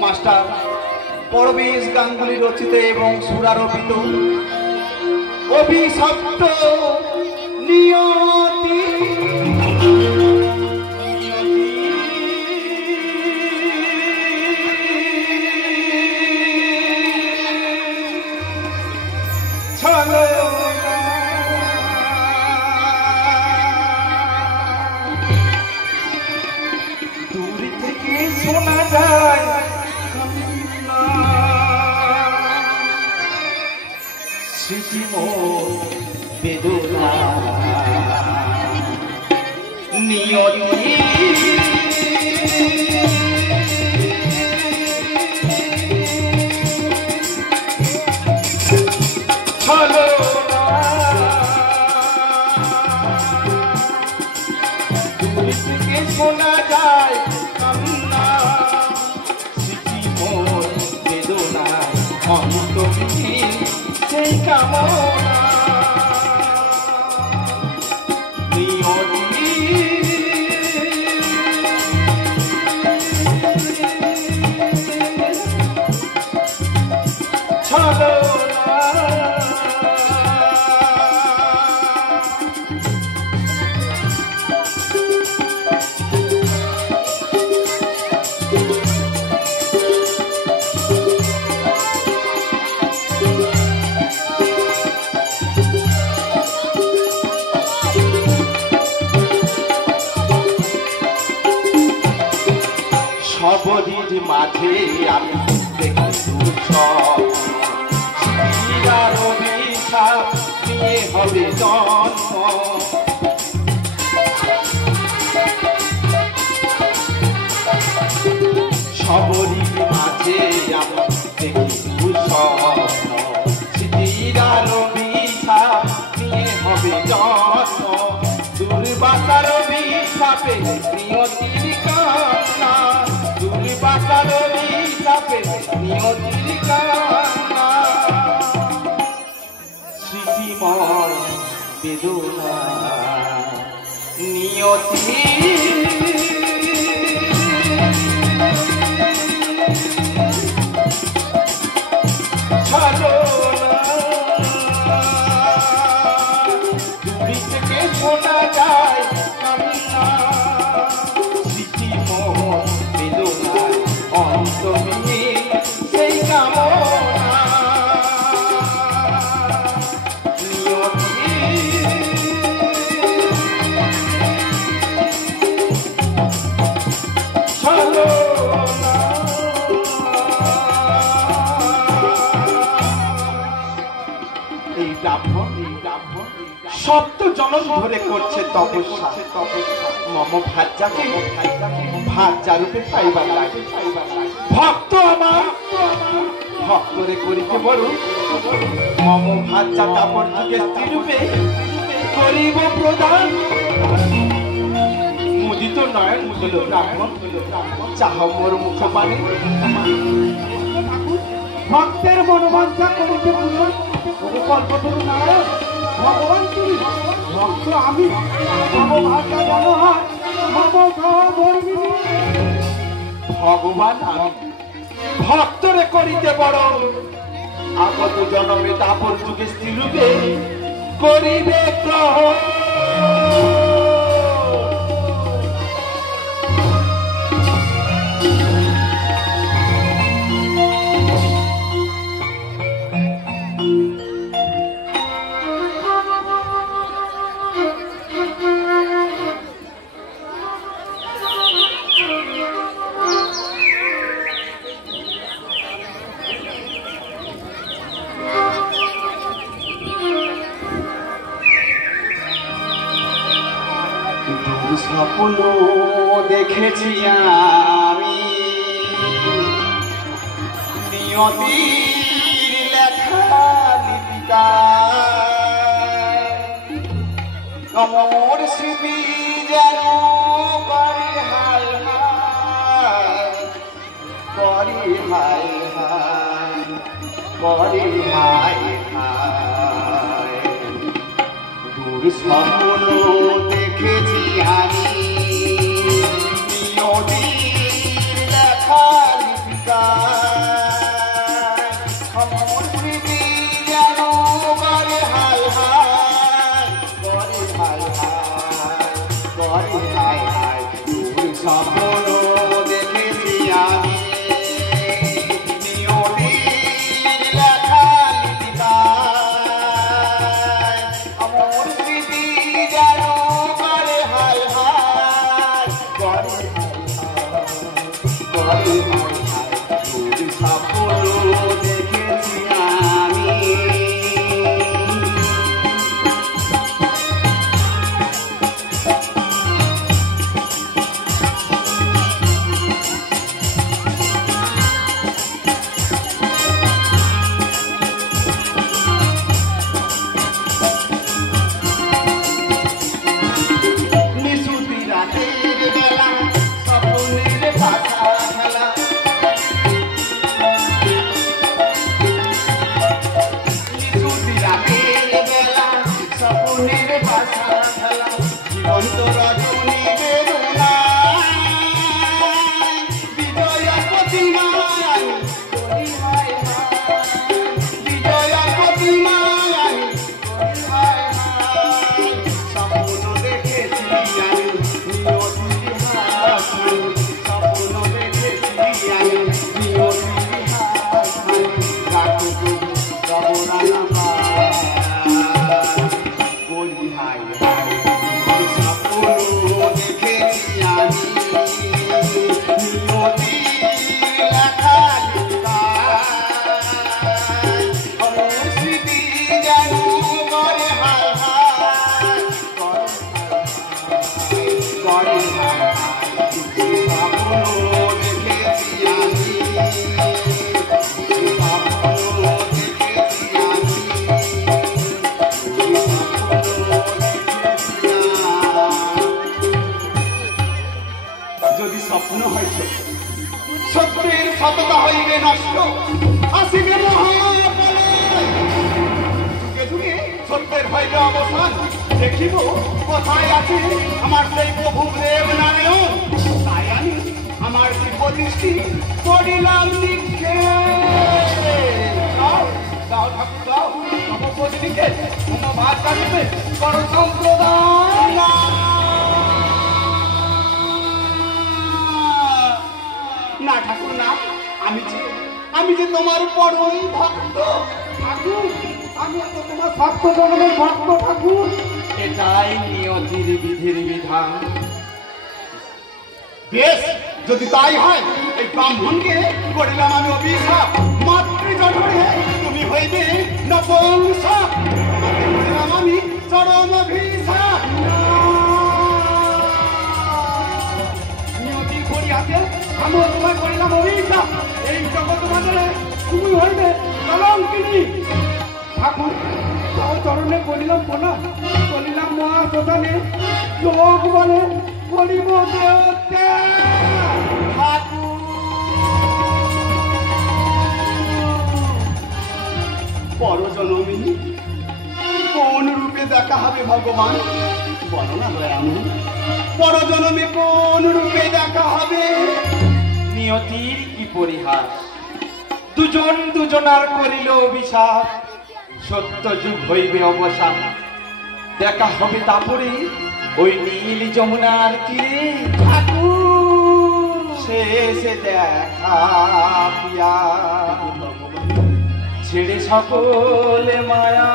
master পরবেশ Ganguly রচিত এবং সুরারোপিত অভিশপ্ত নিয়তি দূর থেকে শোনা যায় স্মৃতি বেদনা নিয়তি চলো দূর থেকে শোনা যায় কান্না স্মৃতি মোর বেদনা অন্তবিহীন সেই কামনা নিয়তি চলো সবরির মাঝে আমি দেখি অভিশাপ নিয়ে হবে জন্ম সবরির মাঝে আমি দেখি স্মৃতির অভিশাপ নিয়ে হবে জন্ম দুর্বাসার অভিশাপে নিয়তির কান্না দুর্বাসার অভিশাপে নিয়তির কান্না স্মৃতিময় বেদনা নিয়তি চলো দূর থেকে শোনা যায় কান্না স্মৃতিময় বেদনা অন্তবিহীন সেই কামনা সপ্ত জনম ধরে করছে তপস্যা মম ভাজ্যাকে ভাজ্যা রূপে পাইবার লাগে ভক্ত আমার ভক্তরে করিতে বড় মম ভাজ্যা তাপর যুগে স্ত্রী রূপে করিব প্রদান মুদিত নয়ন মুদিল ব্রাহ্মণ চাহ মোর মুখ পানে ভক্তের মনোবাঞ্ছা করিতে পূরণ কল্পতরু নারায়ণ ভগবান তুমি ভক্ত আমি ভগবান আমি ভক্তরে করিতে বড় আগত জন্মে তাপর যুগে স্ত্রী রূপে করিবে গ্রহণ স্বপ্ন দেখেছি আমি নিয়তির লেখা লিপিকা কমর স্মৃতি যেন করে হায় হায় করে হায় হায় করে হায় হায় দূর স্বপ্ন দেখেছি আমি নদীর দেখা হবে তারপরে ওই নীল যমুনার তীরে শেষে দেখা পিয়া ছেড়ে সকলে মায়া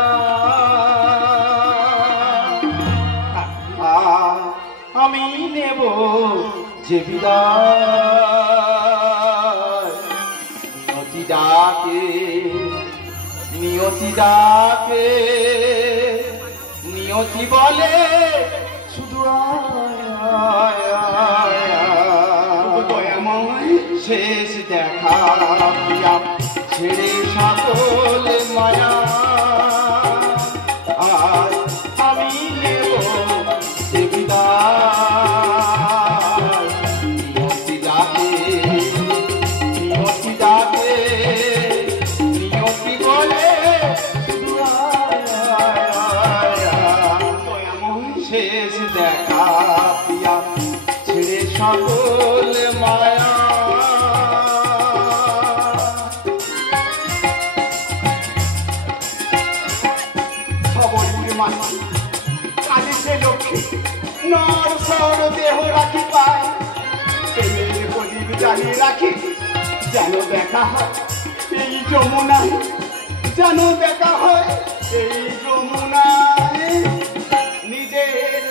আমি নেব যে বিদায় নিয়তি ডাকে নিয়তি ডাকে নিয়তি বলে শুধু শেষ দেখা পিয়া ছেড়ে সকলে মায়া আর আমি নেব যে বিদায় নিয়তি ডাকে নিয়তি ডাকে নিয়তি বলে শেষ দেখা পিয়া ছেড়ে সকলে মায়া কালী সে লক্ষ্মী নর সর দেহ রাখি পায় প্রেমের প্রদীপ জ্বালিয়ে রাখি যেন দেখা হয় এই যমুনায় যেন দেখা হয় এই যমুনায় নিজের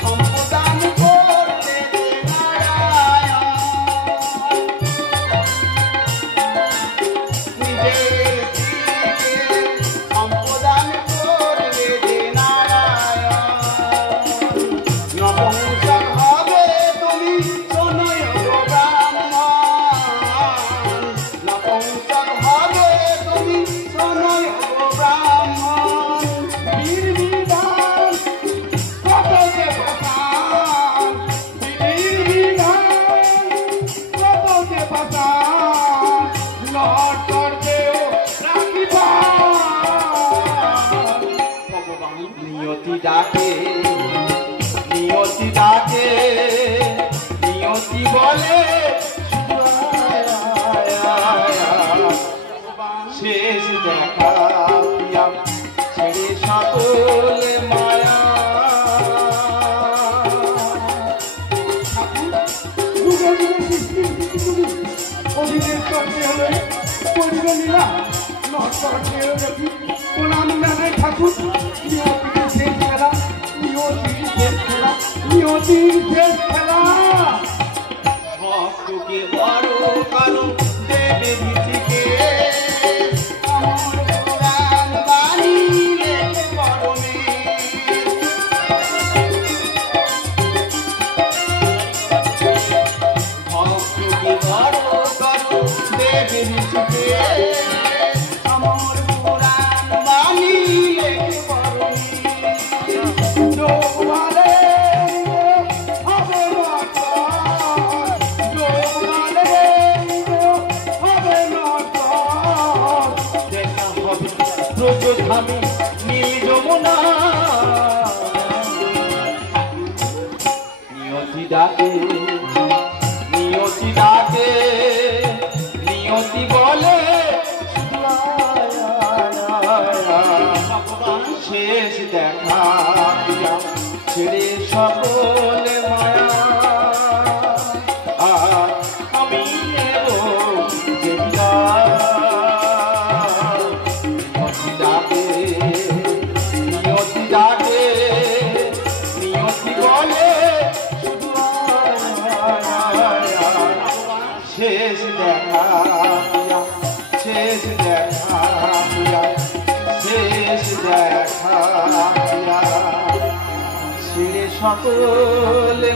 সম্প্রদান করতে নারায়ণ ডাকে নিয়তি ডাকে নিয়তি বলে শেষ দেখা প্রিয়া ছেড়ে সকলে মায়া অভিনয় করতে হলে করিবে লীলা নটকেও দেখি প্রণাম জানাই ঠাকুর নিয়তির শেষ খেলা নিয়তির শেষ খেলা নিয়তির শেষ খেলা ভক্তকে বড় করো দেবে ভিতিকে আমার পুরাণ বাণী লেখে পরমে ভক্তকে বড় করো দেবে ভিতিকে আমার পুরাণ বাণী লেখে পরমে ডোবালে হবে নটক ডোবালে হবে নটক দেখা হবে ব্রজধামে নীল যমুনা নিয়তি ডাকে নিয়তি ডাকে নিয়তি বলে শেষ দেখা প্রিয়া ছেড়ে সকলে মায়া আর আমি নেব যেটা নিয়তি ডাকে নিয়তি ডাকে নিয়তি বলে শুধু শেষ দেখা প্রিয়া শেষ দেখা প্রিয়া শেষ দেখা প্রিয়া ছেড়ে সকলে